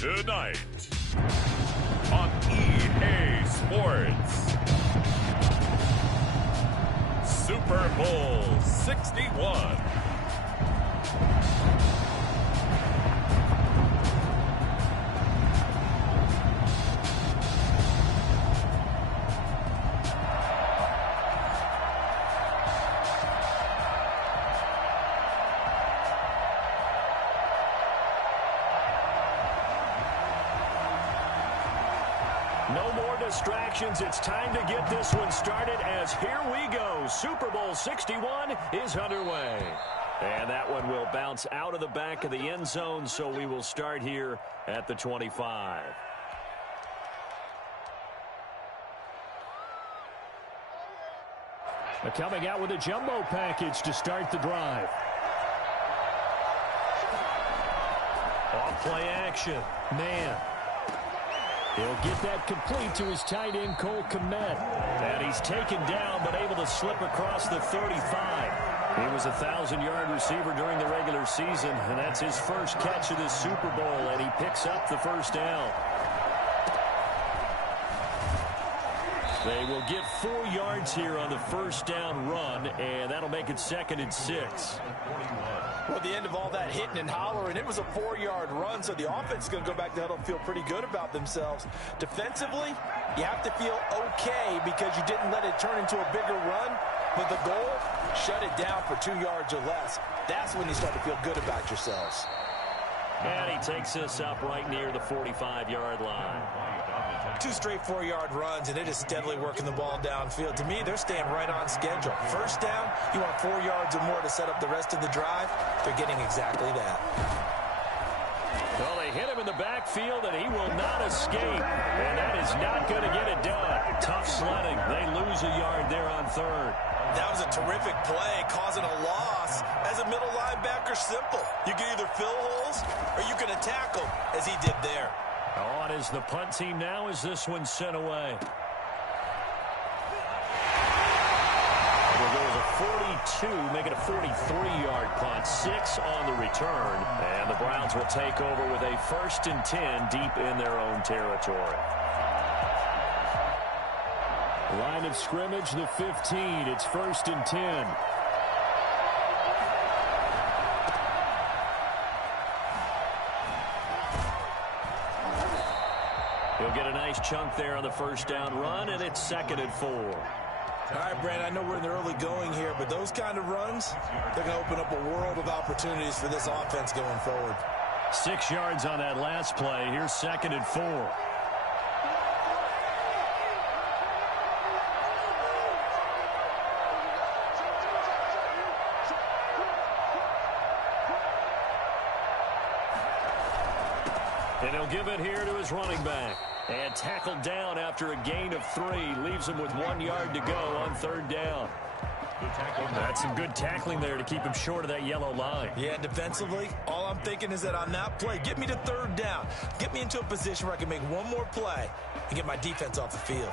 Tonight on EA Sports, Super Bowl 61. No more distractions. It's time to get this one started as here we go. Super Bowl 61 is underway. And that one will bounce out of the back of the end zone, so we will start here at the 25. They're coming out with a jumbo package to start the drive. Off play action. Man. He'll get that complete to his tight end, Cole Kmet. And he's taken down, but able to slip across the 35. He was a 1,000-yard receiver during the regular season, and that's his first catch of this Super Bowl, and he picks up the first down. They will get 4 yards here on the first down run, and that'll make it 2nd and 6. Well, at the end of all that hitting and hollering, it was a 4-yard run, so the offense is going to go back to huddle and feel pretty good about themselves. Defensively, you have to feel okay because you didn't let it turn into a bigger run, but the goal, shut it down for 2 yards or less. That's when you start to feel good about yourselves. And he takes us up right near the 45-yard line. 2 straight 4-yard runs, and it is steadily working the ball downfield. To me, they're staying right on schedule. First down, you want 4 yards or more to set up the rest of the drive. They're getting exactly that. Well, they hit him in the backfield, and he will not escape. And that is not going to get it done. Tough sledding. They lose a yard there on 3rd. That was a terrific play, causing a loss. As a middle linebacker, simple. You can either fill holes or you can attack them, as he did there. On is the punt team now as this one's sent away. We'll go as a 42, make it a 43-yard punt. 6 on the return. And the Browns will take over with a 1st and 10 deep in their own territory. Line of scrimmage, the 15. It's 1st and 10. He'll get a nice chunk there on the first down run, and it's 2nd and 4. All right, Brad, I know we're in the early going here, but those kind of runs, they're going to open up a world of opportunities for this offense going forward. 6 yards on that last play. Here's 2nd and 4. And he'll give it here to his running back. And tackled down after a gain of 3. Leaves him with 1 yard to go on 3rd down. That's some good tackling there to keep him short of that yellow line. Yeah, defensively, all I'm thinking is that on that play, get me to 3rd down. Get me into a position where I can make one more play and get my defense off the field.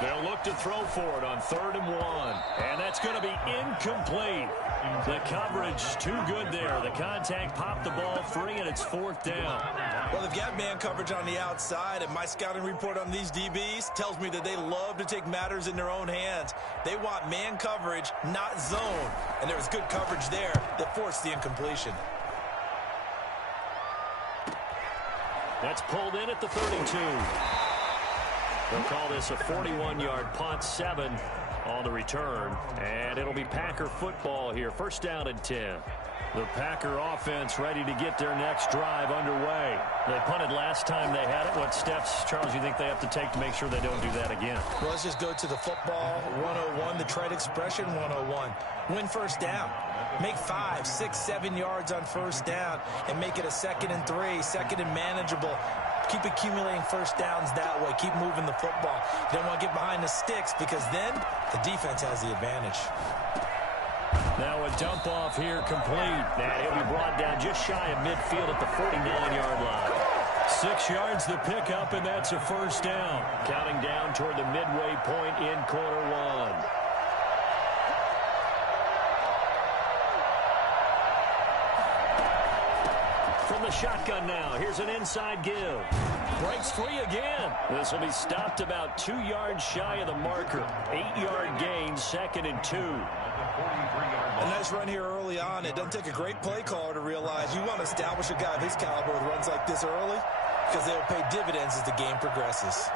They'll look to throw for it on 3rd and 1. And that's going to be incomplete. The coverage too good there. The contact popped the ball free, and it's 4th down. Well, they've got man coverage on the outside, and my scouting report on these DBs tells me that they love to take matters in their own hands. They want man coverage, not zone. And there was good coverage there that forced the incompletion. That's pulled in at the 32. They'll call this a 41-yard punt, 7 on the return. And it'll be Packer football here. 1st down and 10. The Packer offense ready to get their next drive underway. They punted last time they had it. What steps, Charles, you think they have to take to make sure they don't do that again? Well, let's just go to the football 101, the trade expression 101. Win 1st down. Make 5, 6, 7 yards on 1st down and make it a 2nd and 3, 2nd and manageable. Keep accumulating 1st downs that way. Keep moving the football. You don't want to get behind the sticks because then the defense has the advantage. Now a dump off here complete. And he'll be brought down just shy of midfield at the 49-yard line. 6 yards the pickup, and that's a 1st down. Counting down toward the midway point in quarter 1. the shotgun now. Here's an inside give. Breaks free again. This will be stopped about 2 yards shy of the marker. 8-yard gain, 2nd and 2. A nice run here early on. It doesn't take a great play caller to realize you want to establish a guy of his caliber with runs like this early because they'll pay dividends as the game progresses.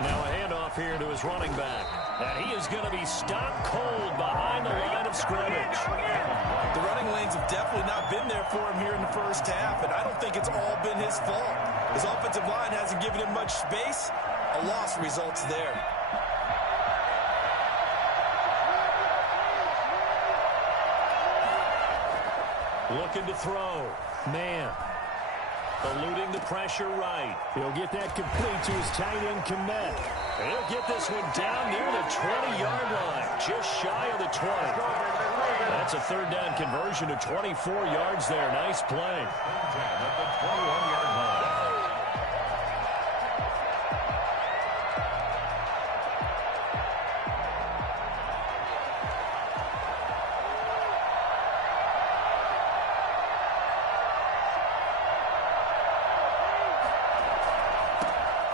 Now a handoff here to his running back. And he is going to be stopped cold behind the line of scrimmage. The running lanes have definitely not been there for him here in the first half, and I don't think it's all been his fault. His offensive line hasn't given him much space. A loss results there. Looking to throw. Man. Eluding the pressure right. He'll get that complete to his tight end, Kmet. He'll get this one down near the 20-yard line. Just shy of the 20. That's a third down conversion to 24 yards there. Nice play. At the 21-yard line.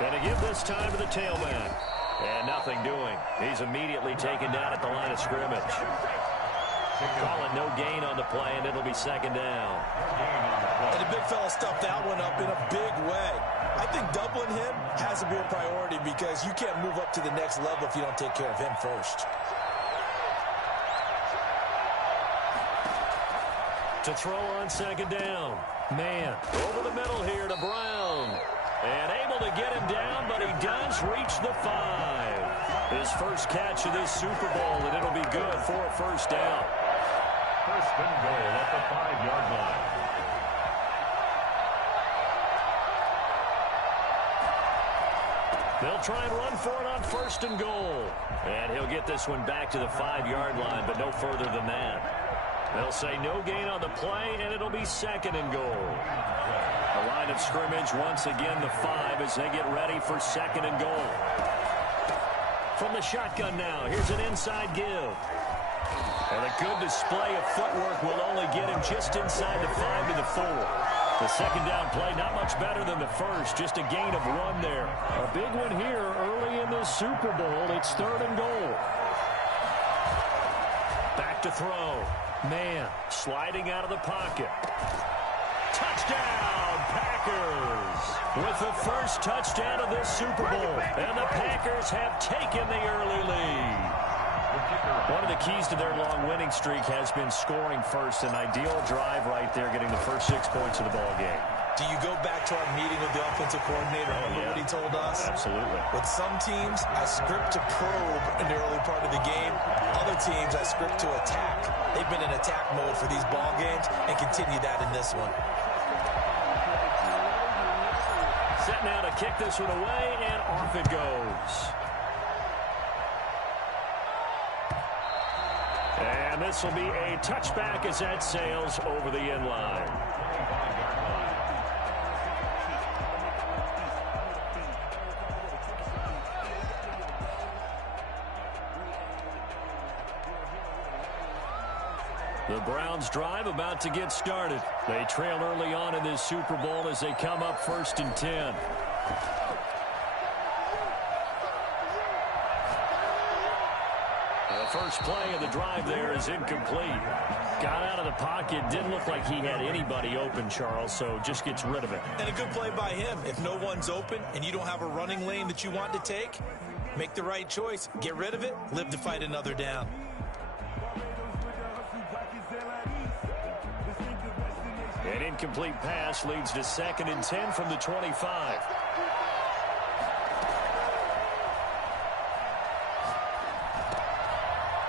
Gonna give this time to the tailback. And nothing doing. He's immediately taken down at the line of scrimmage. Calling no gain on the play, and it'll be 2nd down. And the big fella stuffed that one up in a big way. I think doubling him has to be a priority because you can't move up to the next level if you don't take care of him first. To throw on 2nd down. Man, over the middle here to Brown. And able to get him down, but he does reach the 5. His first catch of this Super Bowl, and it'll be good for a first down. First and goal at the 5-yard line. They'll try and run for it on 1st and goal. And he'll get this one back to the 5-yard line, but no further than that. They'll say no gain on the play, and it'll be 2nd and goal. The line of scrimmage, once again, the 5 as they get ready for 2nd and goal. From the shotgun now, here's an inside give. And a good display of footwork will only get him just inside the 5 to the 4. The 2nd down play, not much better than the first, just a gain of 1 there. A big one here early in this Super Bowl. It's 3rd and goal. Back to throw. Man, sliding out of the pocket. Touchdown, Packers! With the first touchdown of this Super Bowl, and the Packers have taken the early lead. One of the keys to their long winning streak has been scoring first. An ideal drive right there, getting the first 6 points of the ball game. Do you go back to our meeting with the offensive coordinator? Remember what he told us? Absolutely. With some teams, I script to probe in the early part of the game. Other teams, I script to attack. They've been in attack mode for these ball games and continue that in this one. Set now to kick this one away, and off it goes. And this will be a touchback as that sails over the end line. The Browns drive about to get started. They trail early on in this Super Bowl as they come up 1st and 10. The first play of the drive there is incomplete. Got out of the pocket, didn't look like he had anybody open, Charles, so just gets rid of it. And a good play by him. If no one's open and you don't have a running lane that you want to take, make the right choice. Get rid of it, live to fight another down. An incomplete pass leads to 2nd and 10 from the 25.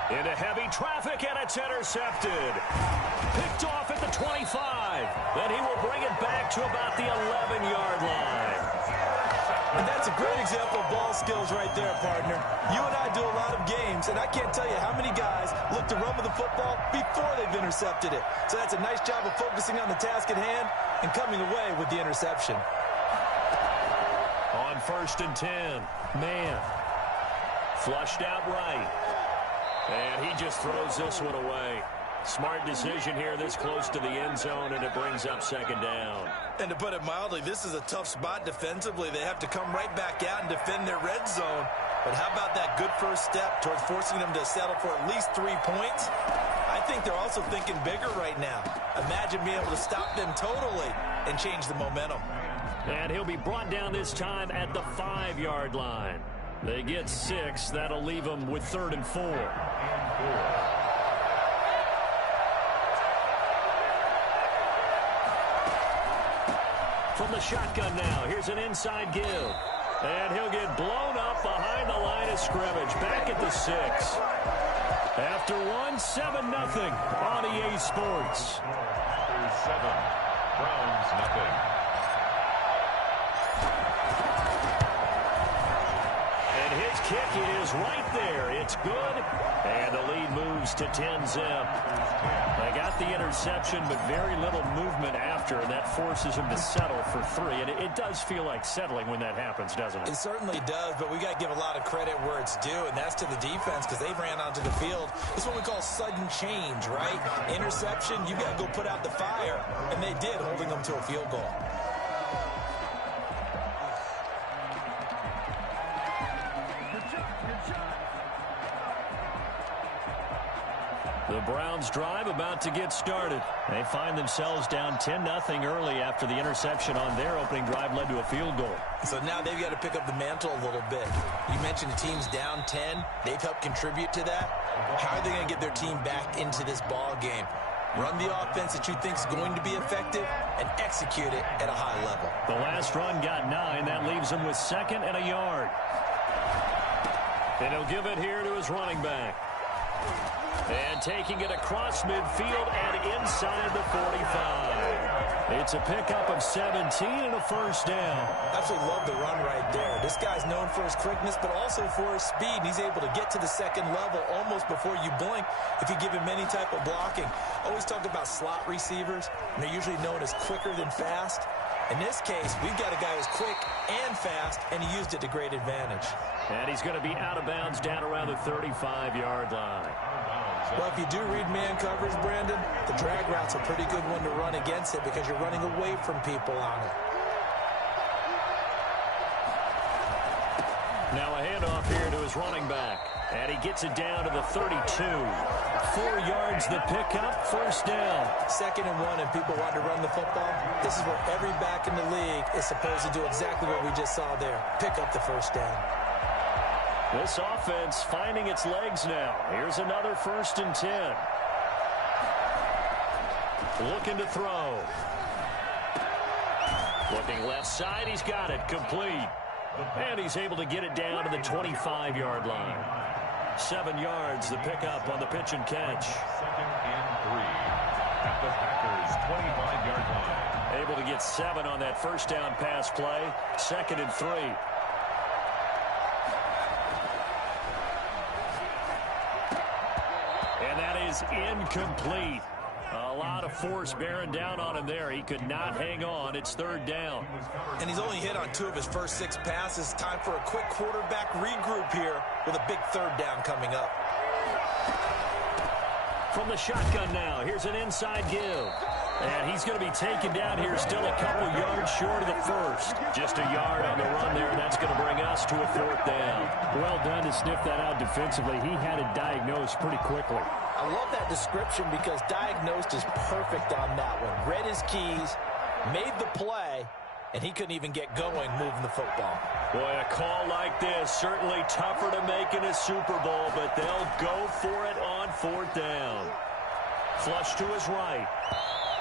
Into heavy traffic, and it's intercepted. Picked off at the 25. Then he will bring it back to about the 11-yard line. And that's a great example of ball skills right there, partner. You and I do a lot of games, and I can't tell you how many guys look to run with the football before they've intercepted it. So that's a nice job of focusing on the task at hand and coming away with the interception. On 1st and 10, man. Flushed out right. And he just throws this one away. Smart decision here this close to the end zone, and it brings up second down. And to put it mildly, this is a tough spot defensively. They have to come right back out and defend their red zone. But how about that good first step towards forcing them to settle for at least 3 points? I think they're also thinking bigger right now. Imagine being able to stop them totally and change the momentum. And he'll be brought down this time at the 5-yard line. They get 6. That'll leave them with 3rd and 4. From the shotgun now, here's an inside give. And he'll get blown up behind the line of scrimmage. Back at the 6. After one, 7-0 on EA Sports. 7, Browns nothing. And his kick is right there. It's good. And the lead moves to 10-zip. They got the interception, but very little movement after, and that forces him to settle for 3. And it does feel like settling when that happens, doesn't it? It certainly does, but we got to give a lot of credit where it's due, and that's to the defense because they ran onto the field. It's what we call sudden change, right? Interception, you got to go put out the fire, and they did, holding them to a field goal. The Browns drive about to get started. They find themselves down 10-0 early after the interception on their opening drive led to a field goal. So now they've got to pick up the mantle a little bit. You mentioned the team's down 10. They've helped contribute to that. How are they going to get their team back into this ball game? Run the offense that you think is going to be effective and execute it at a high level. The last run got 9. That leaves them with 2nd and a yard. And he'll give it here to his running back. And taking it across midfield and inside the 45. It's a pickup of 17 and a first down. Absolutely love the run right there. This guy's known for his quickness, but also for his speed. He's able to get to the second level almost before you blink if you give him any type of blocking. Always talk about slot receivers, and they're usually known as quicker than fast. In this case, we've got a guy who's quick and fast, and he used it to great advantage. And he's going to be out of bounds down around the 35-yard line. Well, if you do read man coverage, Brandon, the drag route's a pretty good one to run against it because you're running away from people on it. Now a handoff here to his running back. And he gets it down to the 32. 4 yards the pickup, first down. 2nd and 1, and people want to run the football. This is where every back in the league is supposed to do exactly what we just saw there. Pick up the first down. This offense finding its legs now. Here's another 1st and 10. Looking to throw. Looking left side, he's got it, complete. And he's able to get it down to the 25-yard line. 7 yards, the pickup on the pitch and catch. 2nd and 3 at the Packers' 25-yard line. Able to get 7 on that first down pass play. 2nd and 3. And that is incomplete. A lot of force bearing down on him there. He could not hang on. It's 3rd down. And he's only hit on 2 of his first 6 passes. Time for a quick quarterback regroup here with a big 3rd down coming up. From the shotgun now, here's an inside give. And he's going to be taken down here still a couple yards short of the first. Just a yard on the run there, and that's going to bring us to a 4th down. Well done to sniff that out defensively. He had it diagnosed pretty quickly. I love that description because diagnosed is perfect on that one. Read his keys, made the play, and he couldn't even get going moving the football. Boy, a call like this, certainly tougher to make in a Super Bowl, but they'll go for it on 4th down. Flush to his right.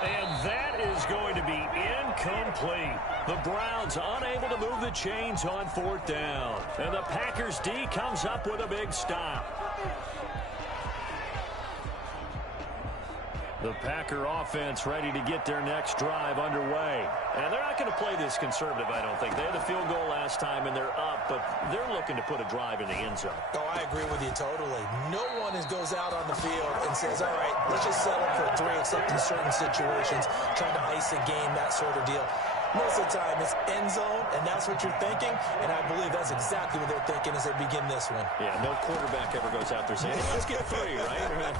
And that is going to be incomplete. The Browns unable to move the chains on 4th down. And the Packers D comes up with a big stop. The Packer offense ready to get their next drive underway. And they're not going to play this conservative, I don't think. They had a field goal last time, and they're up, but they're looking to put a drive in the end zone. Oh, I agree with you totally. No one goes out on the field and says, all right, let's just settle for 3, except in certain situations, trying to ice a game, that sort of deal. Most of the time, it's end zone, and that's what you're thinking, and I believe that's exactly what they're thinking as they begin this one. Yeah, no quarterback ever goes out there saying, hey, let's get 3, right?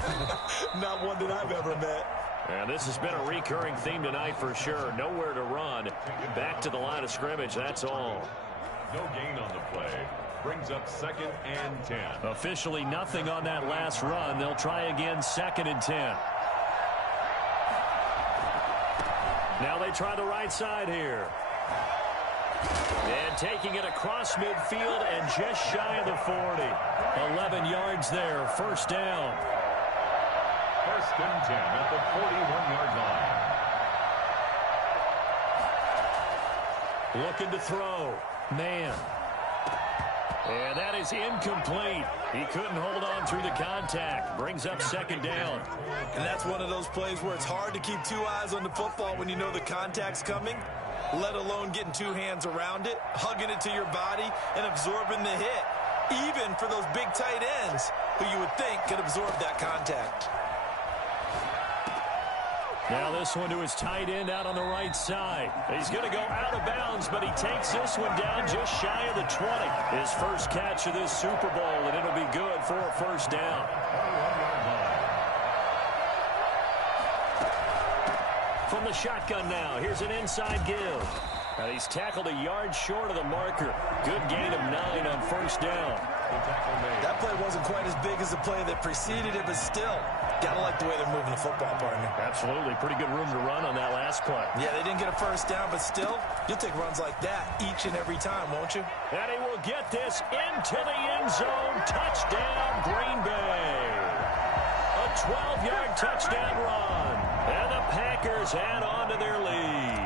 Not one that I've ever met. And this has been a recurring theme tonight for sure. Nowhere to run. Back to the line of scrimmage, that's all. No gain on the play. Brings up 2nd and 10. Officially nothing on that last run. They'll try again 2nd and 10. Now they try the right side here. And taking it across midfield and just shy of the 40. 11 yards there, first down. 1st and 10 at the 41-yard line. Looking to throw. Man. And that is incomplete. He couldn't hold on through the contact. Brings up 2nd down. And that's one of those plays where it's hard to keep 2 eyes on the football when you know the contact's coming, let alone getting 2 hands around it, hugging it to your body, and absorbing the hit. Even for those big tight ends who you would think could absorb that contact. Now this one to his tight end out on the right side. He's going to go out of bounds, but he takes this one down just shy of the 20. His first catch of this Super Bowl, and it'll be good for a first down. From the shotgun now, here's an inside give. And he's tackled a yard short of the marker. Good gain of 9 on first down. That play wasn't quite as big as the play that preceded it, but still, gotta like the way they're moving the football, partner. Absolutely. Pretty good room to run on that last play. Yeah, they didn't get a first down, but still, you'll take runs like that each and every time, won't you? And he will get this into the end zone. Touchdown, Green Bay. A 12-yard touchdown run. And the Packers add on to their lead.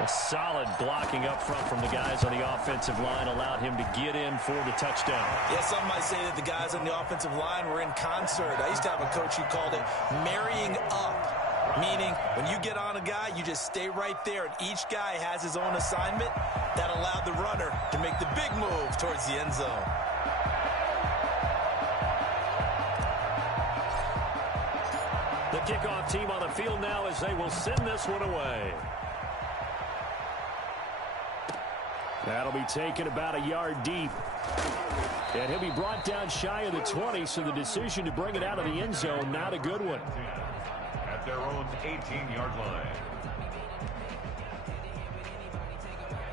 A solid blocking up front from the guys on the offensive line allowed him to get in for the touchdown. Yeah, some might say that the guys on the offensive line were in concert. I used to have a coach who called it marrying up, meaning when you get on a guy, you just stay right there, and each guy has his own assignment. That allowed the runner to make the big move towards the end zone. The kickoff team on the field now as they will send this one away. That'll be taken about a yard deep. And he'll be brought down shy of the 20, so the decision to bring it out of the end zone, not a good one. At their own 18-yard line.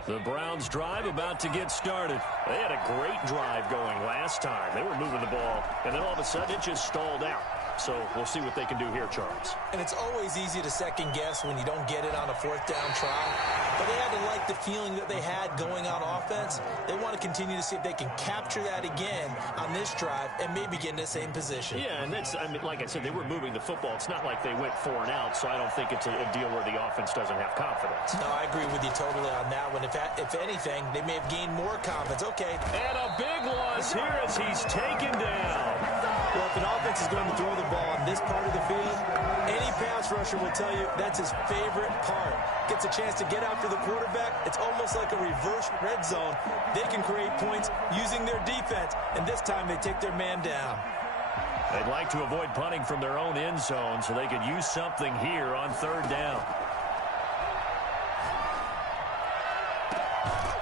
The Browns drive about to get started. They had a great drive going last time. They were moving the ball, and then all of a sudden it just stalled out. So we'll see what they can do here, Charles. And it's always easy to second guess when you don't get it on a 4th down try. But they had to like the feeling that they had going on offense. They want to continue to see if they can capture that again on this drive and maybe get in the same position. Yeah, and that's, I mean, like I said, they were moving the football. It's not like they went 4 and out, so I don't think it's a deal where the offense doesn't have confidence. No, I agree with you totally on that one. If anything, they may have gained more confidence. Okay. And a big loss here as he's taken down. Well, if an offense is going to throw the ball on this part of the field, any pass rusher will tell you that's his favorite part. Gets a chance to get after the quarterback. It's almost like a reverse red zone. They can create points using their defense, and this time they take their man down. They'd like to avoid punting from their own end zone so they could use something here on 3rd down.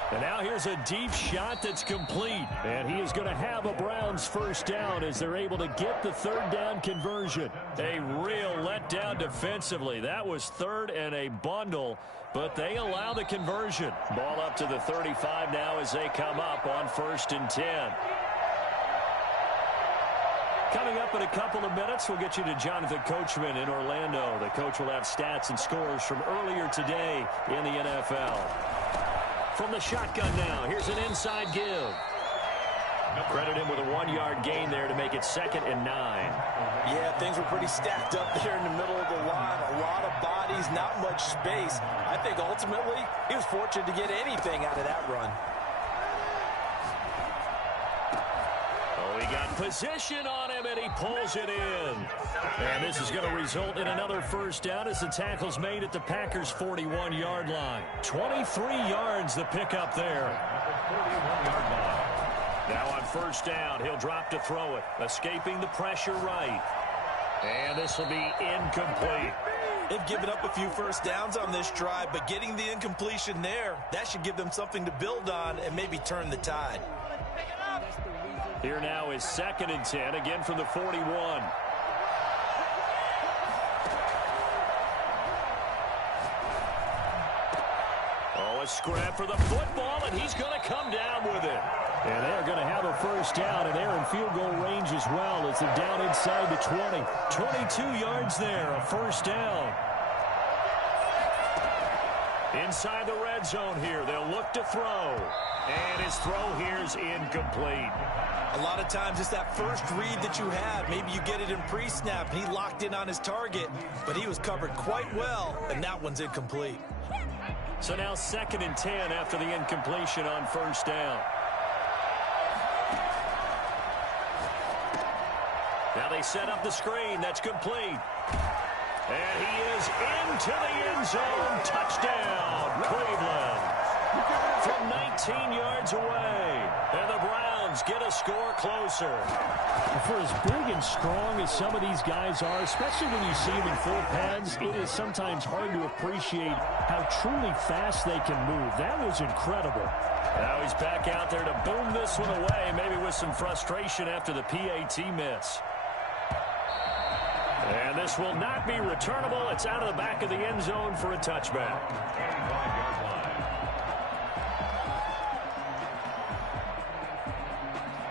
And now here's a deep shot that's complete. And he is going to have a Browns first down as they're able to get the 3rd down conversion. A real letdown defensively. That was 3rd and a bundle, but they allow the conversion. Ball up to the 35 now as they come up on 1st and 10. Coming up in a couple of minutes, we'll get you to Jonathan Coachman in Orlando. The coach will have stats and scores from earlier today in the NFL. From the shotgun now, here's an inside give. Credit him with a 1-yard gain there to make it 2nd and 9. Yeah, things were pretty stacked up there in the middle of the line. A lot of bodies, not much space. I think ultimately he was fortunate to get anything out of that run. Oh, he got position on him, and he pulls it in. And this is going to result in another first down as the tackle's made at the Packers' 41-yard line. 23 yards the pickup there. Now on first down, he'll drop to throw it. Escaping the pressure right. And this will be incomplete. They've given up a few first downs on this drive, but getting the incompletion there, that should give them something to build on and maybe turn the tide. Here now is 2nd and 10, again from the 41. Oh, a scrap for the football, and he's going to come down with it. And they're going to have a first down, and they're in field goal range as well as they're down inside the 20. 22 yards there, a first down. Inside the red zone here, they'll look to throw. And his throw here is incomplete. A lot of times it's that first read that you have. Maybe you get it in pre-snap, and he locked in on his target, but he was covered quite well, and that one's incomplete. So now 2nd and 10 after the incompletion on first down. Now they set up the screen. That's complete. And he is into the end zone. Touchdown, Cleveland. From 19 yards away. And the Browns get a score closer. For as big and strong as some of these guys are, especially when you see them in full pads, it is sometimes hard to appreciate how truly fast they can move. That was incredible. Now he's back out there to boom this one away, maybe with some frustration after the PAT miss. And this will not be returnable. It's out of the back of the end zone for a touchback.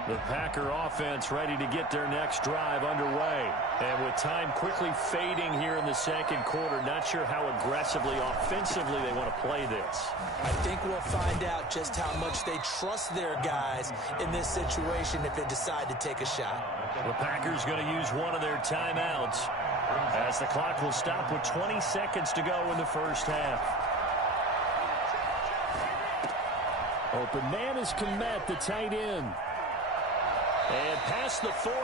The Packer offense ready to get their next drive underway. And with time quickly fading here in the second quarter, not sure how aggressively, offensively they want to play this. I think we'll find out just how much they trust their guys in this situation if they decide to take a shot. The Packers going to use one of their timeouts as the clock will stop with 20 seconds to go in the first half. Open man is Kmet, the tight end. And past the 40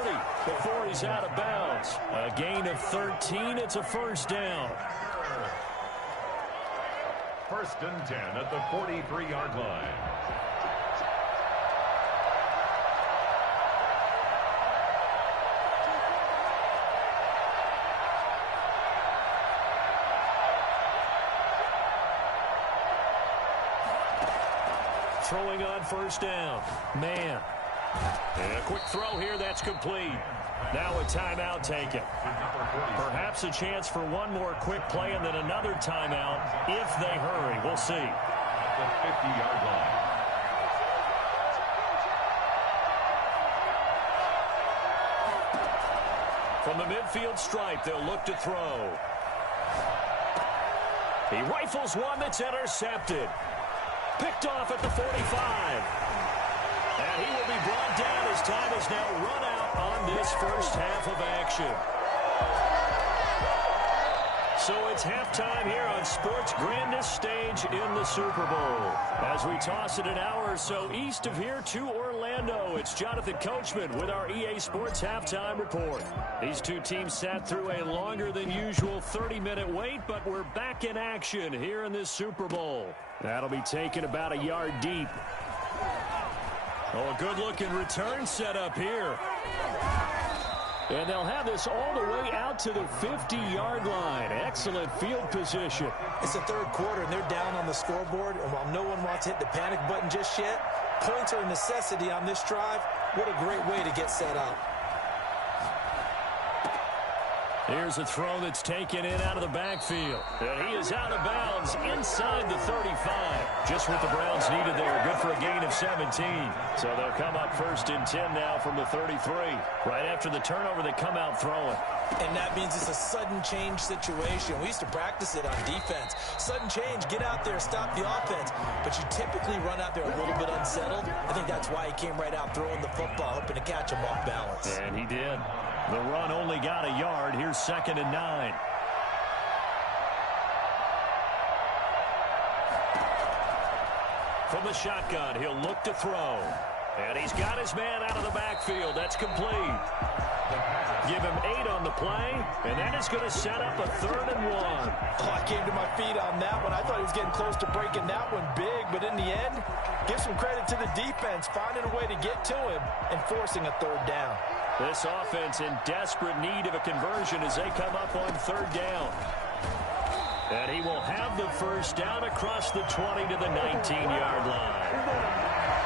before he's out of bounds. A gain of 13. It's a first down. 1st and 10 at the 43-yard line. Throwing on first down. Man. And a quick throw here, that's complete. Now a timeout taken. Perhaps a chance for one more quick play and then another timeout if they hurry. We'll see. At the 50-yard line. From the midfield stripe, they'll look to throw. He rifles one that's intercepted. Picked off at the 45. And he will be brought down as time is now run out on this first half of action. So it's halftime here on sports' grandest stage in the Super Bowl. As we toss it an hour or so east of here to Orlando, it's Jonathan Coachman with our EA Sports Halftime Report. These two teams sat through a longer than usual 30-minute wait, but we're back in action here in this Super Bowl. That'll be taken about a yard deep. Oh, a good-looking return set up here. And they'll have this all the way out to the 50-yard line. Excellent field position. It's the third quarter, and they're down on the scoreboard. And while no one wants to hit the panic button just yet, points are a necessity on this drive. What a great way to get set up. Here's a throw that's taken in out of the backfield. And he is out of bounds inside the 35. Just what the Browns needed there. Good for a gain of 17. So they'll come up 1st and 10 now from the 33. Right after the turnover, they come out throwing. And that means it's a sudden change situation. We used to practice it on defense. Sudden change, get out there, stop the offense. But you typically run out there a little bit unsettled. I think that's why he came right out throwing the football, hoping to catch him off balance. And he did. The run only got a yard. Here's 2nd and 9. From the shotgun, he'll look to throw. And he's got his man out of the backfield. That's complete. Give him 8 on the play, and that is going to set up a 3rd and 1. Oh, I came to my feet on that one. I thought he was getting close to breaking that one big, but in the end, give some credit to the defense, finding a way to get to him and forcing a 3rd down. This offense in desperate need of a conversion as they come up on 3rd down. And he will have the first down across the 20 to the 19-yard line.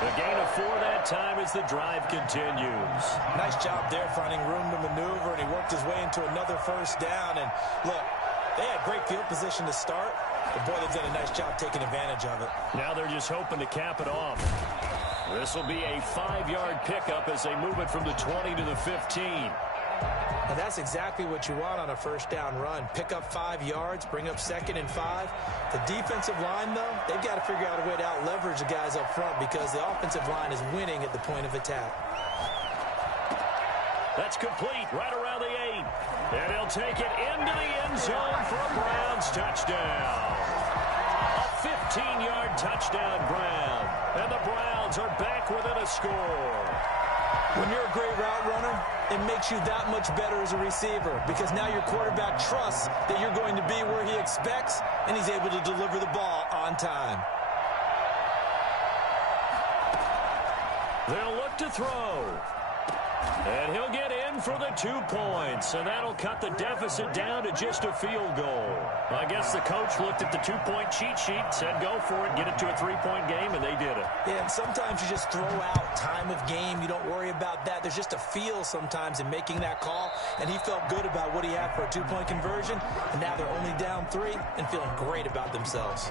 The gain of 4 that time as the drive continues. Nice job there finding room to maneuver, and he worked his way into another first down. And look, they had great field position to start, but boy, they've done a nice job taking advantage of it. Now they're just hoping to cap it off. This will be a 5-yard pickup as they move it from the 20 to the 15. And that's exactly what you want on a first down run. Pick up 5 yards, bring up 2nd and 5. The defensive line, though, they've got to figure out a way to out-leverage the guys up front because the offensive line is winning at the point of attack. That's complete right around the 8. And he'll take it into the end zone for a Browns touchdown. A 15-yard touchdown, Brown. And the Browns are back within a score. When you're a great route runner, it makes you that much better as a receiver because now your quarterback trusts that you're going to be where he expects, and he's able to deliver the ball on time. They'll look to throw. And he'll get in for the 2 points, and that'll cut the deficit down to just a field goal. I guess the coach looked at the 2-point cheat sheet, said go for it, get it to a 3-point game, and they did it. Yeah, and sometimes you just throw out time of game. You don't worry about that. There's just a feel sometimes in making that call, and he felt good about what he had for a 2-point conversion, and now they're only down 3 and feeling great about themselves.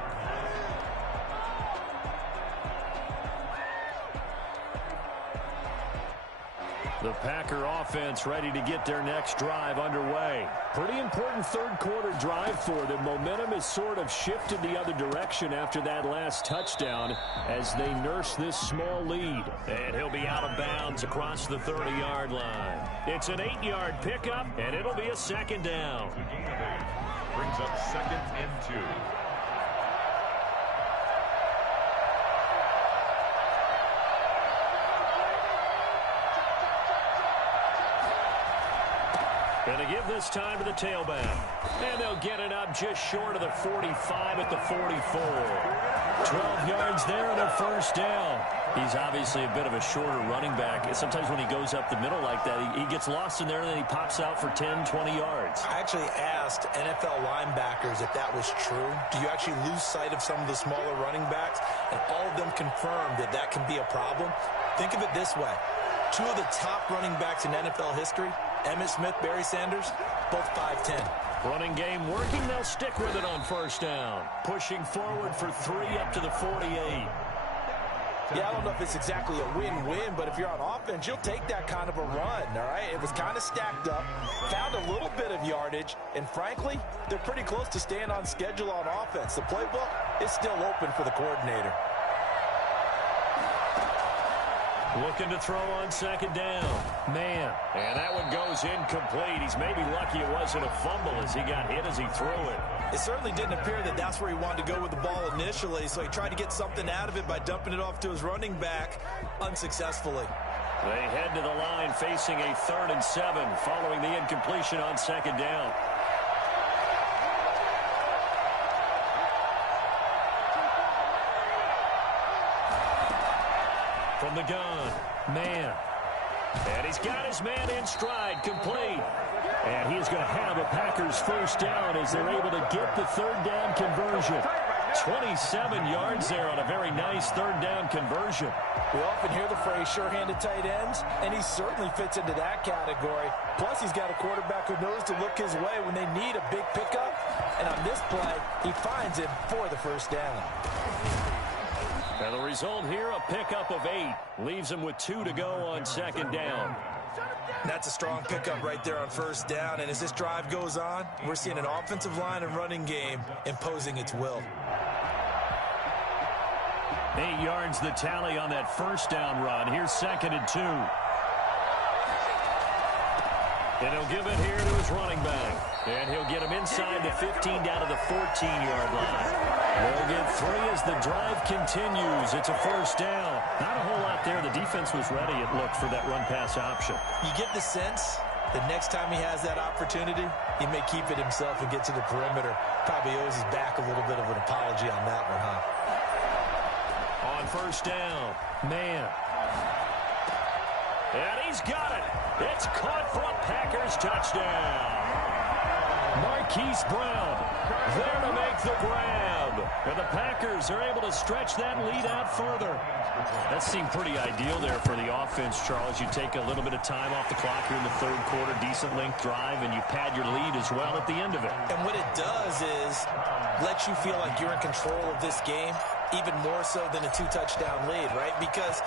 The Packer offense ready to get their next drive underway. Pretty important third-quarter drive for them. Momentum has sort of shifted the other direction after that last touchdown as they nurse this small lead. And he'll be out of bounds across the 30-yard line. It's an 8-yard pickup, and it'll be a 2nd down. The gain of 8 brings up 2nd and 2. And to give this time to the tailback. And they'll get it up just short of the 45 at the 44. 12 yards there and a first down. He's obviously a bit of a shorter running back. Sometimes when he goes up the middle like that, he gets lost in there and then he pops out for 10, 20 yards. I actually asked NFL linebackers if that was true. Do you actually lose sight of some of the smaller running backs? And all of them confirmed that that can be a problem. Think of it this way. 2 of the top running backs in NFL history, Emmitt Smith, Barry Sanders, both 5'10". Running game working. They'll stick with it on first down. Pushing forward for 3 up to the 48. Yeah, I don't know if it's exactly a win-win, but if you're on offense, you'll take that kind of a run, all right? It was kind of stacked up, found a little bit of yardage, and frankly, they're pretty close to staying on schedule on offense. The playbook is still open for the coordinator. Looking to throw on 2nd down. Man. And that one goes incomplete. He's maybe lucky it wasn't a fumble as he got hit as he threw it. It certainly didn't appear that that's where he wanted to go with the ball initially, so he tried to get something out of it by dumping it off to his running back unsuccessfully. They head to the line facing a 3rd and 7 following the incompletion on 2nd down. From the gun, man. And he's got his man in stride, complete. And he's going to have a Packers first down as they're able to get the 3rd down conversion. 27 yards there on a very nice 3rd down conversion. We often hear the phrase sure-handed tight ends, and he certainly fits into that category. Plus, he's got a quarterback who knows to look his way when they need a big pickup. And on this play, he finds him for the first down. And the result here, a pickup of 8. Leaves him with 2 to go on 2nd down. That's a strong pickup right there on first down. And as this drive goes on, we're seeing an offensive line and running game imposing its will. 8 yards the tally on that first down run. Here's 2nd and 2. And he'll give it here to his running back. And he'll get him inside the 15 down to the 14-yard line. They'll get 3 as the drive continues. It's a first down. Not a whole lot there. The defense was ready, it looked, for that run-pass option. You get the sense that next time he has that opportunity, he may keep it himself and get to the perimeter. Probably owes his back a little bit of an apology on that one, huh? On first down, man. And he's got it. It's caught for a Packers touchdown. Marquise Brown there to make the grab. And the Packers are able to stretch that lead out further. That seemed pretty ideal there for the offense, Charles. You take a little bit of time off the clock here in the third quarter, decent length drive, and you pad your lead as well at the end of it. And what it does is let you feel like you're in control of this game, even more so than a 2-touchdown lead, right? Because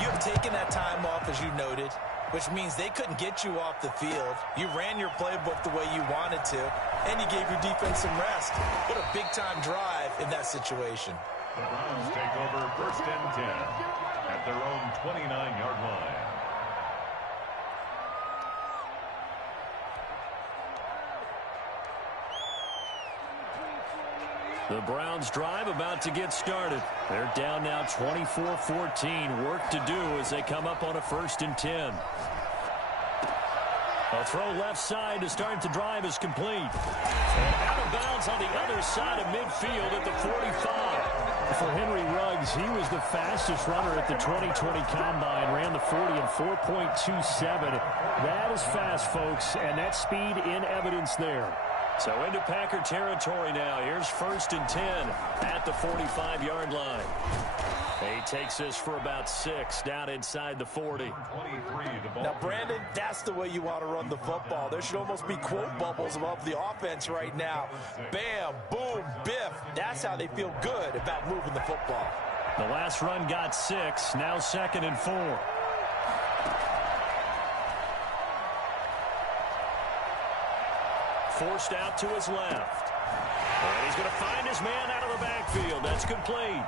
you have taken that time off, as you noted, which means they couldn't get you off the field. You ran your playbook the way you wanted to, and you gave your defense some rest. What a big-time drive in that situation. The Browns take over 1st and 10 at their own 29-yard line. The Browns drive about to get started. They're down now 24-14. Work to do as they come up on a 1st and 10. A throw left side to start the drive is complete. And out of bounds on the other side of midfield at the 45. For Henry Ruggs, he was the fastest runner at the 2020 Combine, ran the 40 in 4.27. That is fast, folks, and that speed in evidence there. So into Packer territory now. Here's 1st and 10 at the 45-yard line. He takes this for about 6 down inside the 40. Now, Brandon, that's the way you want to run the football. There should almost be quote bubbles above the offense right now. Bam, boom, biff. That's how they feel good about moving the football. The last run got 6. Now 2nd and 4. Forced out to his left. And he's going to find his man out of the backfield. That's complete.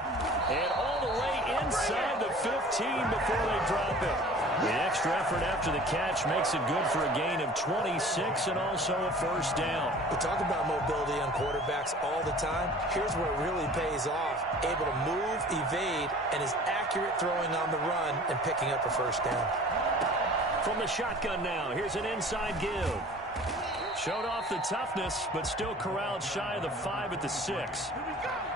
And all the way inside the 15 before they drop it. The extra effort after the catch makes it good for a gain of 26 and also a 1st down. We talk about mobility on quarterbacks all the time. Here's where it really pays off. Able to move, evade, and is accurate throwing on the run and picking up a 1st down. From the shotgun now, here's an inside give. Showed off the toughness, but still corralled shy of the 5 at the 6.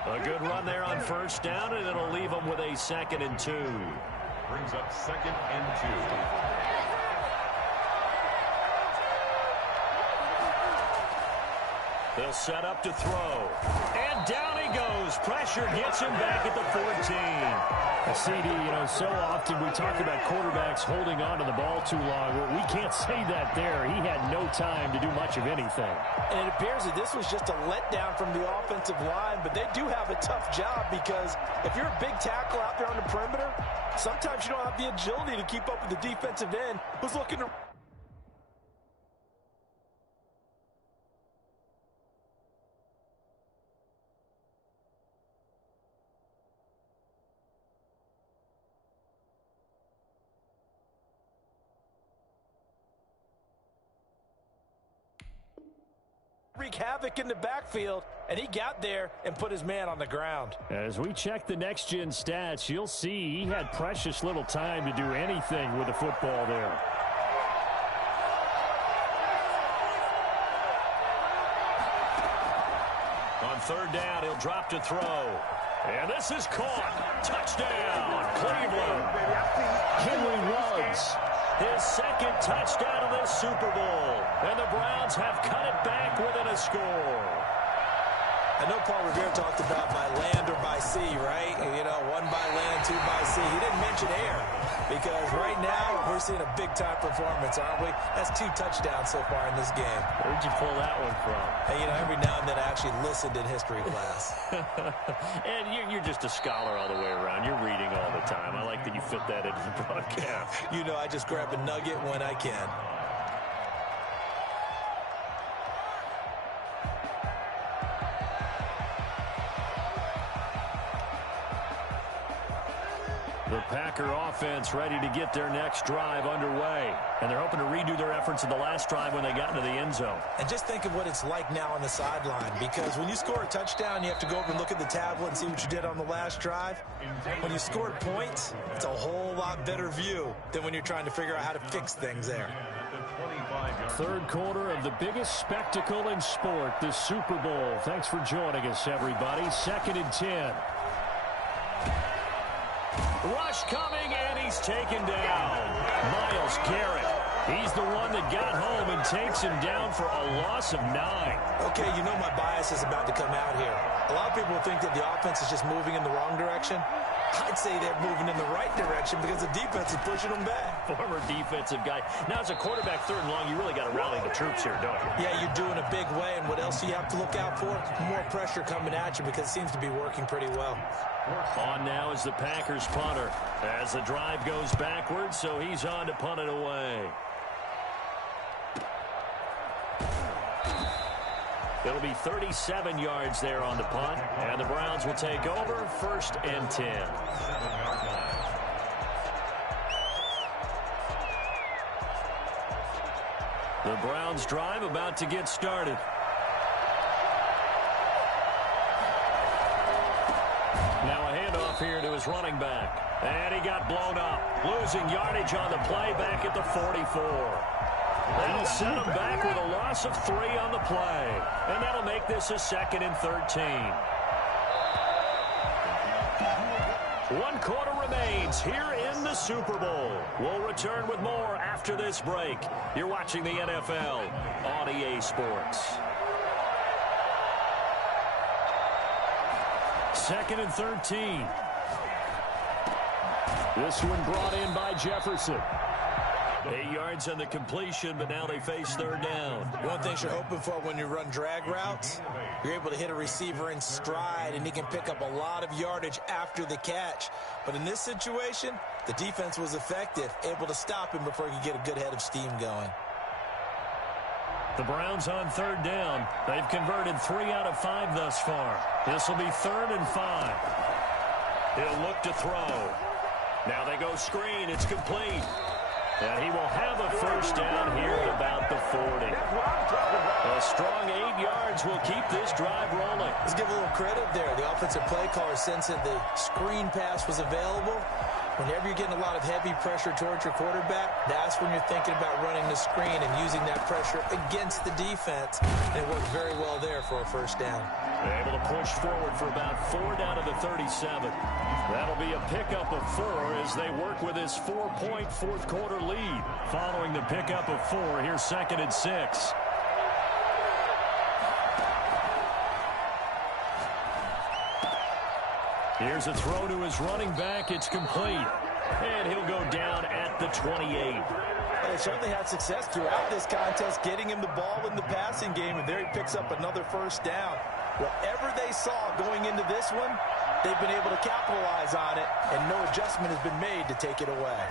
A good run there on 1st down, and it'll leave them with a 2nd and 2. Brings up 2nd and 2. They'll set up to throw. And down he goes. Pressure gets him back at the 14. CD, so often we talk about quarterbacks holding on to the ball too long. Well, we can't say that there. He had no time to do much of anything. And it appears that this was just a letdown from the offensive line, but they do have a tough job because if you're a big tackle out there on the perimeter, sometimes you don't have the agility to keep up with the defensive end who's looking to... wreak havoc in the backfield, and he got there and put his man on the ground. As we check the next-gen stats, you'll see he had precious little time to do anything with the football there. On 3rd down, he'll drop to throw. And this is caught. Touchdown, Cleveland. Henry Ruggs. His 2nd touchdown of this Super Bowl. And the Browns have cut it back within a score. I know Paul Revere talked about by land or by sea, right? One by land, 2 by sea. He didn't mention air because right now we're seeing a big-time performance, aren't we? That's 2 touchdowns so far in this game. Where'd you pull that one from? Hey, every now and then I actually listened in history class. And you're just a scholar all the way around. You're reading all the time. I like that you fit that into the broadcast. I just grab a nugget when I can. The Packer offense ready to get their next drive underway. And they're hoping to redo their efforts in the last drive when they got into the end zone. And just think of what it's like now on the sideline, because when you score a touchdown, you have to go over and look at the tablet and see what you did on the last drive. When you scored points, it's a whole lot better view than when you're trying to figure out how to fix things there. 3rd quarter of the biggest spectacle in sport, the Super Bowl. Thanks for joining us, everybody. 2nd and 10. Rush coming, and he's taken down. Myles Garrett He's the one that got home and takes him down for a loss of 9. Okay, you know my bias is about to come out here. A lot of people think that the offense is just moving in the wrong direction. I'd say they're moving in the right direction because the defense is pushing them back. Former defensive guy. Now, as a quarterback, 3rd and long, you really got to rally the troops here, don't you? Yeah, you're doing a big way, and what else do you have to look out for? More pressure coming at you because it seems to be working pretty well. On now is the Packers punter as the drive goes backwards, so he's on to punt it away. It'll be 37 yards there on the punt, and the Browns will take over 1st and 10. The Browns drive about to get started. Now a handoff here to his running back. And he got blown up. Losing yardage on the play back at the 44. That'll set him back with a loss of 3 on the play. And that'll make this a 2nd and 13. 1 quarter remains here in the Super Bowl. We'll return with more after this break. You're watching the NFL on EA Sports. 2nd and 13. This one brought in by Jefferson. 8 yards on the completion, but now they face 3rd down. One thing you're hoping for when you run drag routes, you're able to hit a receiver in stride, and he can pick up a lot of yardage after the catch. But in this situation, the defense was effective, able to stop him before he could get a good head of steam going. The Browns on 3rd down. They've converted 3 out of 5 thus far. This will be 3rd and 5. He'll look to throw. Now they go screen. It's complete. And he will have a 1st down here at about the 40. A strong 8 yards will keep this drive rolling. Let's give a little credit there. The offensive play caller sensed that the screen pass was available. Whenever you're getting a lot of heavy pressure towards your quarterback, that's when you're thinking about running the screen and using that pressure against the defense. And it worked very well there for a 1st down. Able to push forward for about 4 down to the 37. That'll be a pickup of 4 as they work with this 4-point 4th quarter lead. Following the pickup of 4, here's 2nd and 6. Here's a throw to his running back. It's complete. And he'll go down at the 28. They certainly had success throughout this contest, getting him the ball in the passing game, and there he picks up another 1st down. Whatever they saw going into this one, they've been able to capitalize on it, and no adjustment has been made to take it away.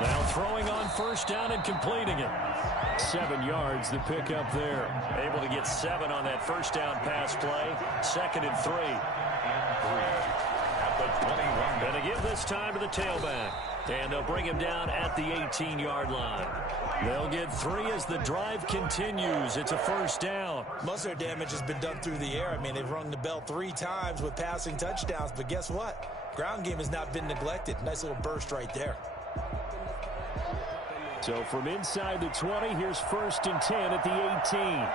Now throwing on 1st down and completing it. 7 yards, the pickup there. Able to get 7 on that 1st down pass play. 2nd and 3. And to give this time to the tailback. And they'll bring him down at the 18-yard line. They'll get 3 as the drive continues. It's a 1st down. Most of their damage has been done through the air. I mean, they've rung the bell 3 times with passing touchdowns. But guess what? Ground game has not been neglected. Nice little burst right there. So from inside the 20, here's 1st and 10 at the 18.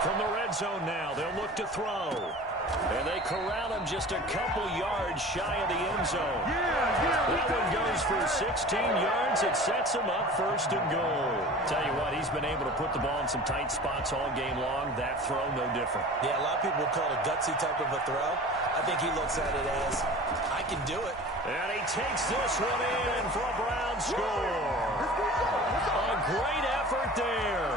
From the red zone now, they'll look to throw. And they corral him just a couple yards shy of the end zone. That one goes for 16 yards. It sets him up 1st and goal. Tell you what, he's been able to put the ball in some tight spots all game long. That throw, no different. Yeah, a lot of people would call it a gutsy type of a throw. I think he looks at it as, I can do it. And he takes this one in for a Brown score. A great effort there.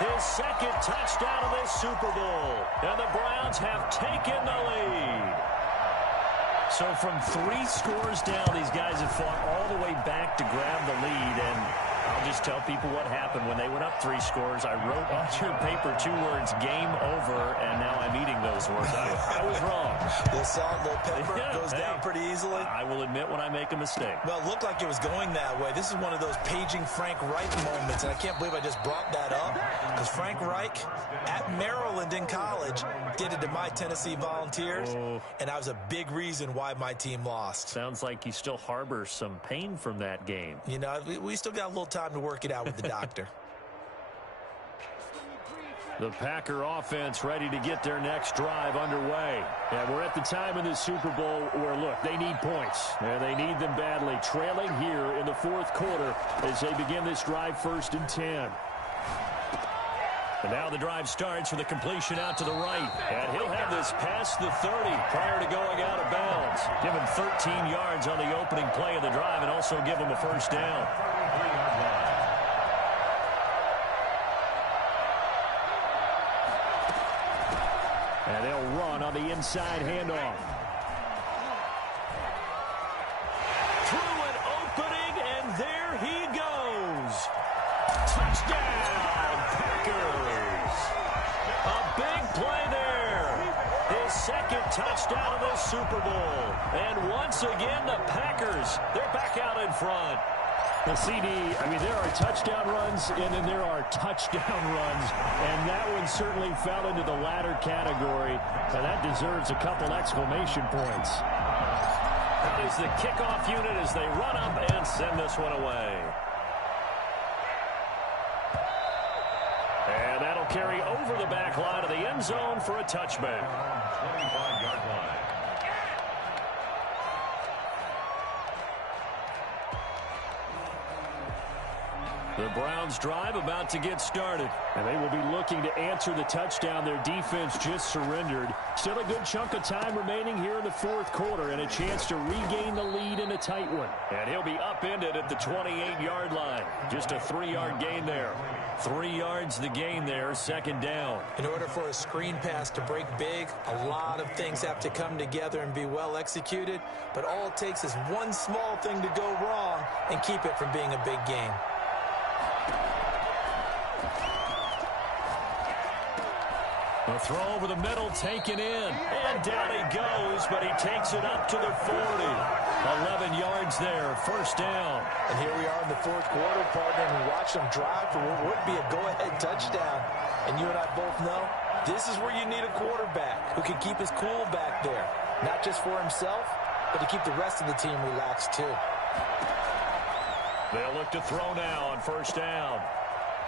His 2nd touchdown of this Super Bowl. And the Browns have taken the lead. So from 3 scores down, these guys have fought all the way back to grab the lead. And I'll just tell people what happened when they went up 3 scores. I wrote on your paper 2 words, game over, and now I'm eating those words. I was wrong. A little salt, a little pepper, goes down pretty easily. I will admit when I make a mistake. Well, it looked like it was going that way. This is one of those paging Frank Reich moments, and I can't believe I just brought that up, because Frank Reich at Maryland in college did it to my Tennessee Volunteers, and that was a big reason why my team lost. Sounds like you still harbor some pain from that game. You know, we still got a little time to work it out with the doctor. The Packer offense ready to get their next drive underway. And we're at the time in this Super Bowl where, look, they need points. And they need them badly. Trailing here in the fourth quarter as they begin this drive 1st and 10. And now the drive starts with a completion out to the right. And he'll have this past the 30 prior to going out of bounds. Give him 13 yards on the opening play of the drive and also give him a first down. And they'll run on the inside handoff. Through an opening, and there he goes. Touchdown, Packers. A big play there. His second touchdown of the Super Bowl. And once again, the Packers, they're back out in front. Well, CD, I mean, there are touchdown runs, and then there are touchdown runs, and that one certainly fell into the latter category, and that deserves a couple exclamation points. That is the kickoff unit as they run up and send this one away. And that'll carry over the back line of the end zone for a touchback. 25-yard line. The Browns drive about to get started. And they will be looking to answer the touchdown their defense just surrendered. Still a good chunk of time remaining here in the fourth quarter and a chance to regain the lead in a tight one. And he'll be upended at the 28-yard line. Just a 3-yard gain there. 3 yards the gain there, second down. In order for a screen pass to break big, a lot of things have to come together and be well executed. But all it takes is one small thing to go wrong and keep it from being a big game. A throw over the middle, taken in. And down he goes, but he takes it up to the 40. 11 yards there, first down. And here we are in the fourth quarter, partner, and watch them drive for what would be a go-ahead touchdown. And you and I both know this is where you need a quarterback who can keep his cool back there. Not just for himself, but to keep the rest of the team relaxed too. They'll look to throw now on first down.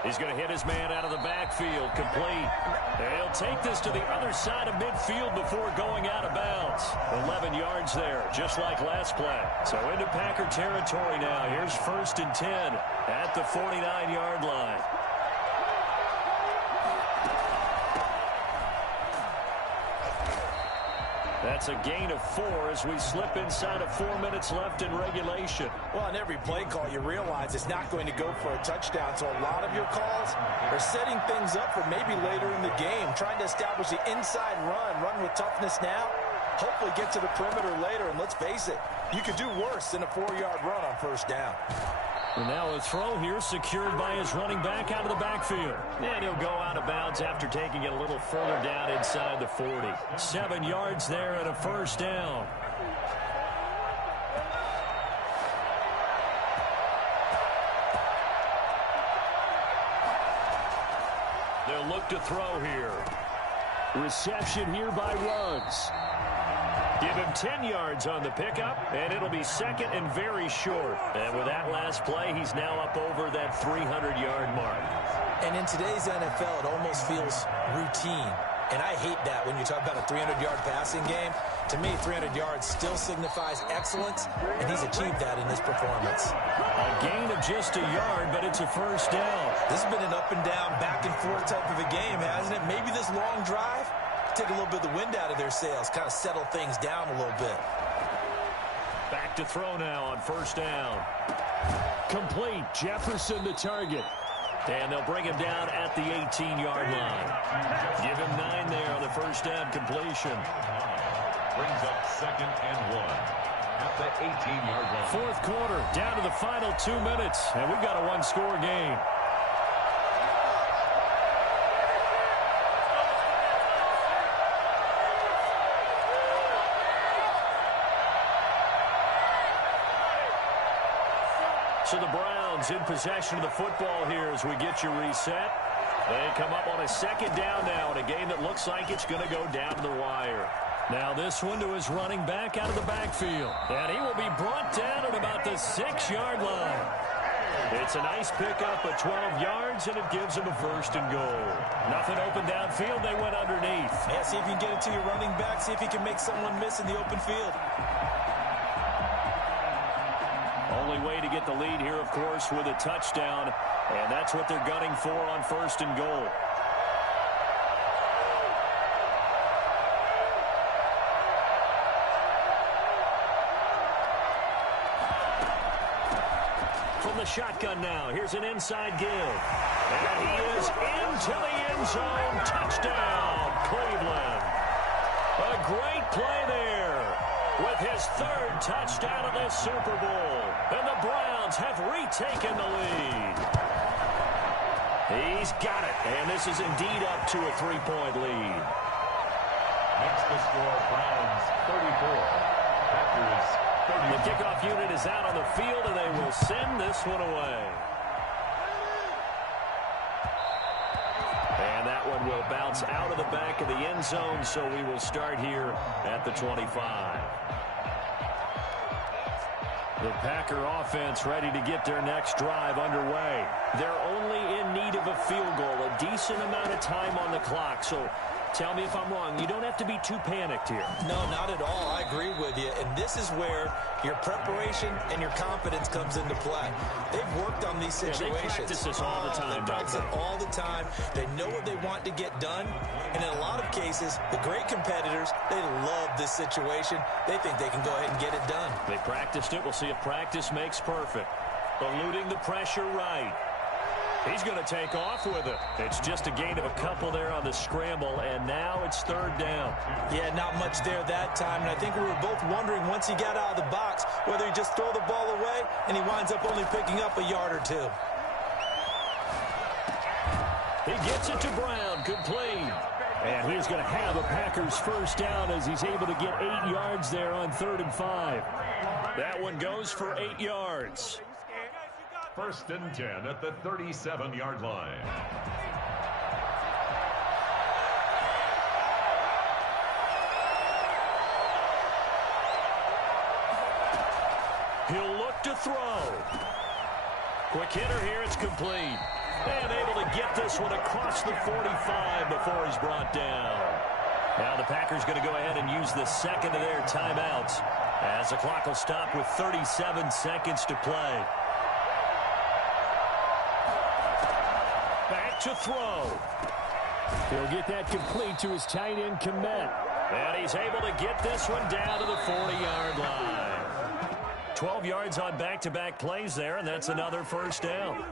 He's going to hit his man out of the backfield, complete. They'll take this to the other side of midfield before going out of bounds. 11 yards there, just like last play. So into Packer territory now. Here's 1st and 10 at the 49-yard line. That's a gain of 4 as we slip inside of 4 minutes left in regulation. Well, on every play call, you realize it's not going to go for a touchdown. So a lot of your calls are setting things up for maybe later in the game, trying to establish the inside run with toughness now, hopefully get to the perimeter later. And let's face it, you could do worse than a 4-yard run on first down. And now a throw here secured by his running back out of the backfield. And he'll go out of bounds after taking it a little further down inside the 40. 7 yards there and a first down. They'll look to throw here. Reception here by Ruggs. Give him 10 yards on the pickup, and it'll be second and very short. And with that last play, he's now up over that 300-yard mark. And in today's NFL, it almost feels routine. And I hate that when you talk about a 300-yard passing game. To me, 300 yards still signifies excellence, and he's achieved that in this performance. A gain of just a yard, but it's a first down. This has been an up-and-down, back-and-forth type of a game, hasn't it? Maybe this long drive take a little bit of the wind out of their sails, kind of settle things down a little bit. Back to throw now on first down. Complete. Jefferson the target. And they'll bring him down at the 18-yard line. Give him 9 there on the first down completion. Brings up 2nd and 1 at the 18-yard line. Fourth quarter, down to the final 2 minutes, and we've got a one-score game. So the Browns in possession of the football here as we get you reset. They come up on a second down now in a game that looks like it's going to go down to the wire. Now this one to his running back out of the backfield. And he will be brought down at about the 6-yard line. It's a nice pickup of 12 yards, and it gives them a 1st and goal. Nothing open downfield. They went underneath. Yeah, see if you can get it to your running back. See if you can make someone miss in the open field. Only way to get the lead here, of course, with a touchdown, and that's what they're gunning for on 1st and goal. From the shotgun now, here's an inside give. And he is into the end zone. Touchdown, Cleveland. A great play there with his 3rd touchdown of this Super Bowl. And the Browns have retaken the lead. He's got it. And this is indeed up to a 3-point lead. Next to score, Browns 34. Packers 30. The kickoff unit is out on the field, and they will send this one away. And that one will bounce out of the back of the end zone, so we will start here at the 25. The Packer offense ready to get their next drive underway. They're only in need of a field goal, a decent amount of time on the clock. So tell me if I'm wrong. You don't have to be too panicked here. No, not at all. I agree with you. And this is where your preparation and your confidence comes into play. They've worked on these situations. They practice this all the time. They practice it all the time. They know what they want to get done. And in a lot of cases, the great competitors, they love this situation. They think they can go ahead and get it done. They practiced it. We'll see if practice makes perfect. Eluding the pressure right. He's going to take off with it. It's just a gain of a couple there on the scramble, and now it's 3rd down. Yeah, not much there that time, and I think we were both wondering once he got out of the box whether he just throw the ball away, and he winds up only picking up a yard or 2. He gets it to Brown, complete. And he's going to have a Packers 1st down as he's able to get 8 yards there on 3rd and 5. That one goes for 8 yards. 1st and 10 at the 37-yard line. He'll look to throw. Quick hitter here, it's complete. And able to get this one across the 45 before he's brought down. Now the Packers going to go ahead and use the 2nd of their timeouts as the clock will stop with 37 seconds to play. Back to throw. He'll get that complete to his tight end, Kmet. And he's able to get this one down to the 40-yard line. 12 yards on back-to-back plays there, and that's another 1st down.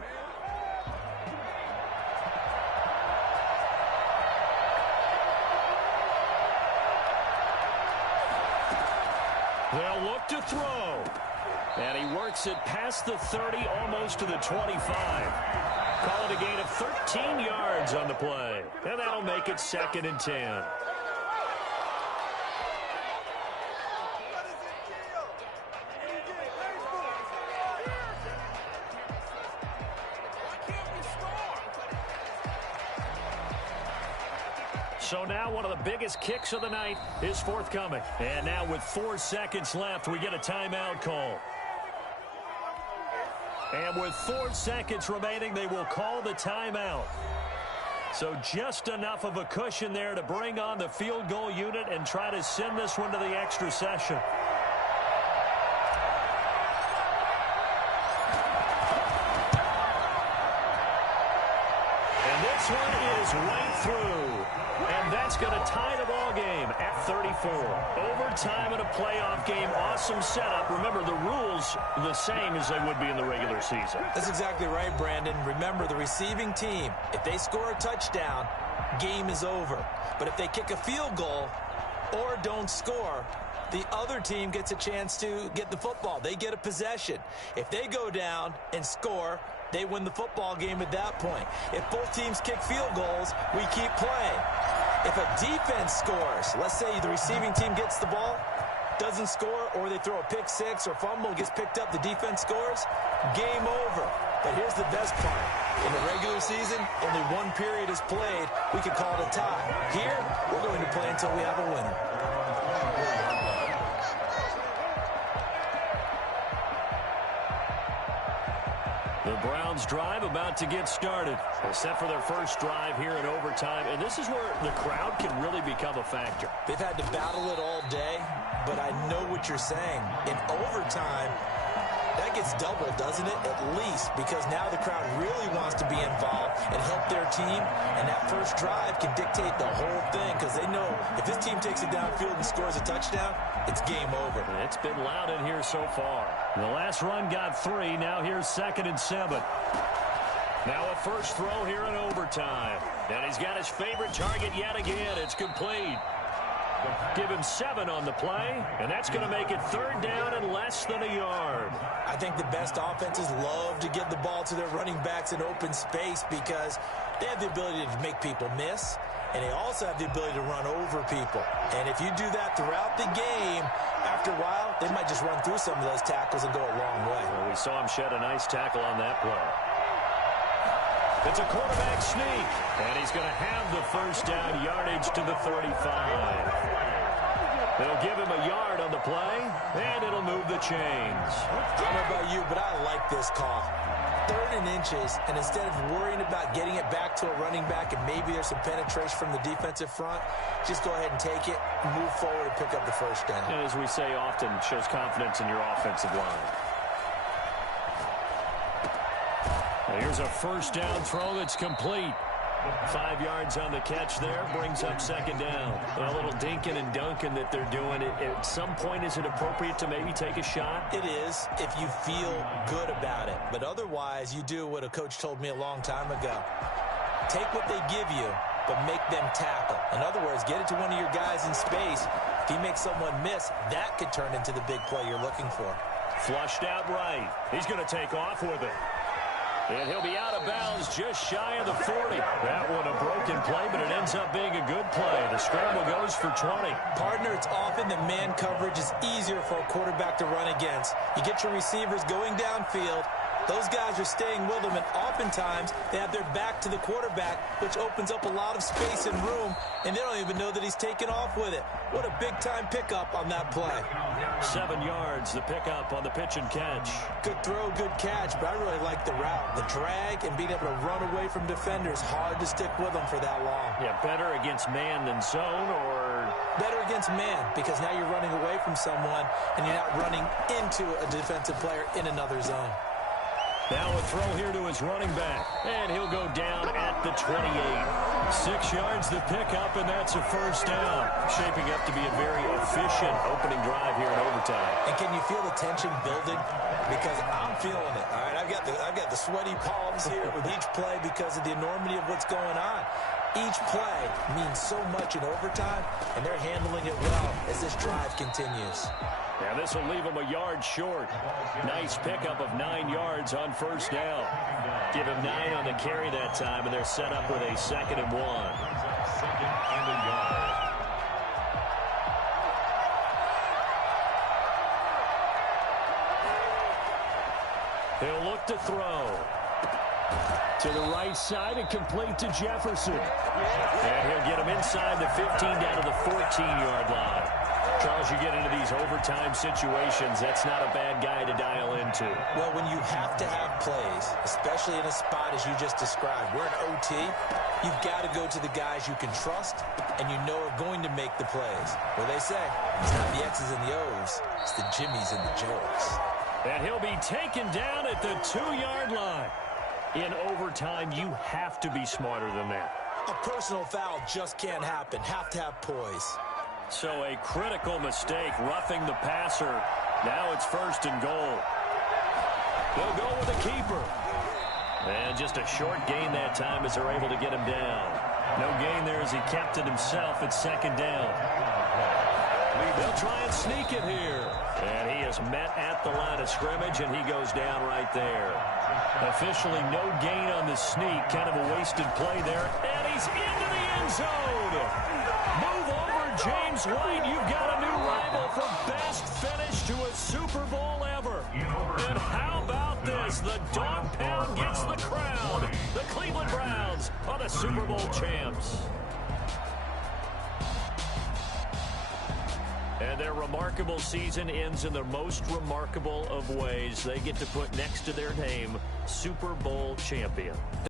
They'll look to throw. And he works it past the 30, almost to the 25. Call it a gain of 13 yards on the play. And that'll make it 2nd and 10. So now one of the biggest kicks of the night is forthcoming. And now with 4 seconds left, we get a timeout call. And with 4 seconds remaining, they will call the timeout. So just enough of a cushion there to bring on the field goal unit and try to send this one to the extra session. And this one is right through. And that's going to tie the ball game at 34. Overtime in a playoff game. Awesome setup. Remember, the rules the same as they would be in the regular season. That's exactly right, Brandon. Remember, the receiving team, if they score a touchdown, game is over. But if they kick a field goal or don't score, the other team gets a chance to get the football. They get a possession. If they go down and score, they win the football game at that point. If both teams kick field goals, we keep playing. If a defense scores, let's say the receiving team gets the ball, doesn't score, or they throw a pick six or fumble, gets picked up, the defense scores, game over. But here's the best part. In the regular season, only one period is played. We can call it a tie. Here, we're going to play until we have a winner. The Browns drive about to get started. They're set for their first drive here in overtime, and this is where the crowd can really become a factor. They've had to battle it all day, but I know what you're saying. In overtime, that gets doubled, doesn't it? At least, because now the crowd really wants to be involved and help their team, and that first drive can dictate the whole thing because they know if this team takes it downfield and scores a touchdown, it's game over. It's been loud in here so far. The last run got 3. Now here's 2nd and 7. Now a first throw here in overtime. And he's got his favorite target yet again. It's complete. Give him 7 on the play, and that's going to make it 3rd down and less than a yard. I think the best offenses love to get the ball to their running backs in open space because they have the ability to make people miss, and they also have the ability to run over people. And if you do that throughout the game, after a while, they might just run through some of those tackles and go a long way. Well, we saw him shed a nice tackle on that play. It's a quarterback sneak, and he's going to have the first down, yardage to the 35. They'll give him a yard on the play, and it'll move the chains. I don't know about you, but I like this call. 3rd and inches, and instead of worrying about getting it back to a running back and maybe there's some penetration from the defensive front, just go ahead and take it, move forward, and pick up the first down. And as we say often, shows confidence in your offensive line. Here's a first down throw that's complete. 5 yards on the catch there, brings up 2nd down. A little dinking and dunking that they're doing. At some point, is it appropriate to maybe take a shot? It is if you feel good about it. But otherwise, you do what a coach told me a long time ago. Take what they give you, but make them tackle. In other words, get it to one of your guys in space. If he makes someone miss, that could turn into the big play you're looking for. Flushed out right. He's going to take off with it. And he'll be out of bounds just shy of the 40. That one a broken play, but it ends up being a good play. The scramble goes for 20. Partner, it's often that man coverage is easier for a quarterback to run against. You get your receivers going downfield. Those guys are staying with them, and oftentimes they have their back to the quarterback, which opens up a lot of space and room, and they don't even know that he's taken off with it. What a big-time pickup on that play. 7 yards, the pickup on the pitch and catch. Good throw, good catch, but I really like the route. The drag and being able to run away from defenders, hard to stick with them for that long. Yeah, better against man than zone, or? Better against man, because now you're running away from someone, and you're not running into a defensive player in another zone. Now a throw here to his running back, and he'll go down at the 28. 6 yards the pickup, and that's a first down. Shaping up to be a very efficient opening drive here in overtime. And can you feel the tension building? Because I'm feeling it. All right, I've got the sweaty palms here with each play because of the enormity of what's going on. Each play means so much in overtime, and they're handling it well as this drive continues. Yeah, this will leave him a yard short. Nice pickup of 9 yards on first down. Give him 9 on the carry that time, and they're set up with a 2nd and 1. 2nd and a yard. He'll look to throw. To the right side and complete to Jefferson. And he'll get him inside the 15 down to the 14-yard line. Charles, you get into these overtime situations, that's not a bad guy to dial into. Well, when you have to have plays, especially in a spot as you just described, we're in OT, you've got to go to the guys you can trust and you know are going to make the plays. What they say, it's not the X's and the O's, it's the Jimmys and the Joes. And he'll be taken down at the 2-yard line. In overtime, you have to be smarter than that. A personal foul just can't happen. Have to have poise. So a critical mistake, roughing the passer. Now it's 1st and goal. They'll go with the keeper. And just a short gain that time as they're able to get him down. No gain there as he kept it himself at 2nd down. They'll try and sneak it here. And he is met at the line of scrimmage, and he goes down right there. Officially no gain on the sneak. Kind of a wasted play there. And he's into the end zone. Move over, James White. You've got a new rival for best finish to a Super Bowl ever. And how about this? The dog pound gets the crown. The Cleveland Browns are the Super Bowl champs. And their remarkable season ends in the most remarkable of ways. They get to put next to their name Super Bowl champion.